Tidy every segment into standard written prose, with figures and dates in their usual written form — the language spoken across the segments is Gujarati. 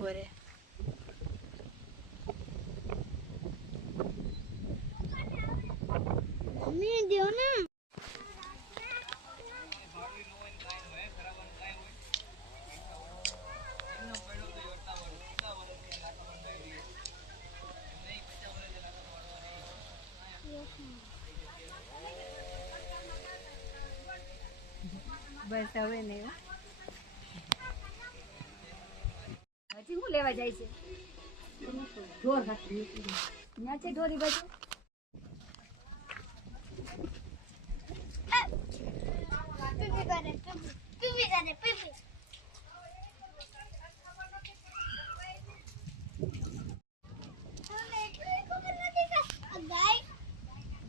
ઓરે મમ્મી દો ને બસ હવે નહીં હજી હું લેવા જાય છે ઢોર ત્યાં છે ઢોરી બાજુ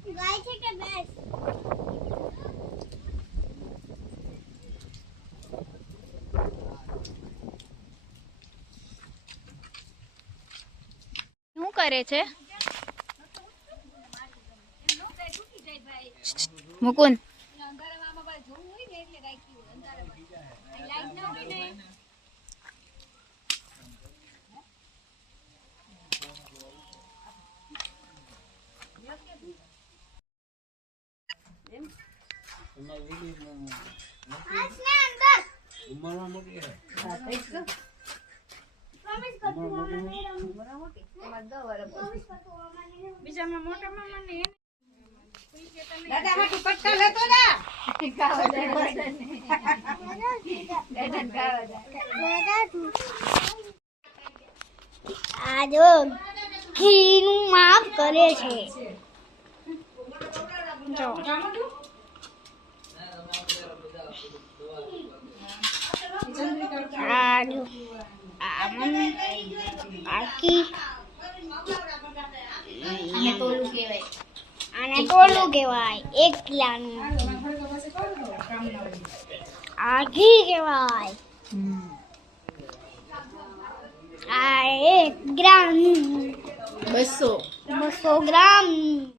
ગાય છે કે ભેંસ શું કરે છે મુકુંદ બીજામાં મોટા મામા ને દાદા હાથી પટકા લેતો ના આ જો ઘીનું માપ કરે છે જો આ જો આકી અને તોલું કહેવાય આને ટોલું કહેવાય એક કિલાનું આ ઘી કહેવાય આ 1 ગ્રામ 200 200 ગ્રામ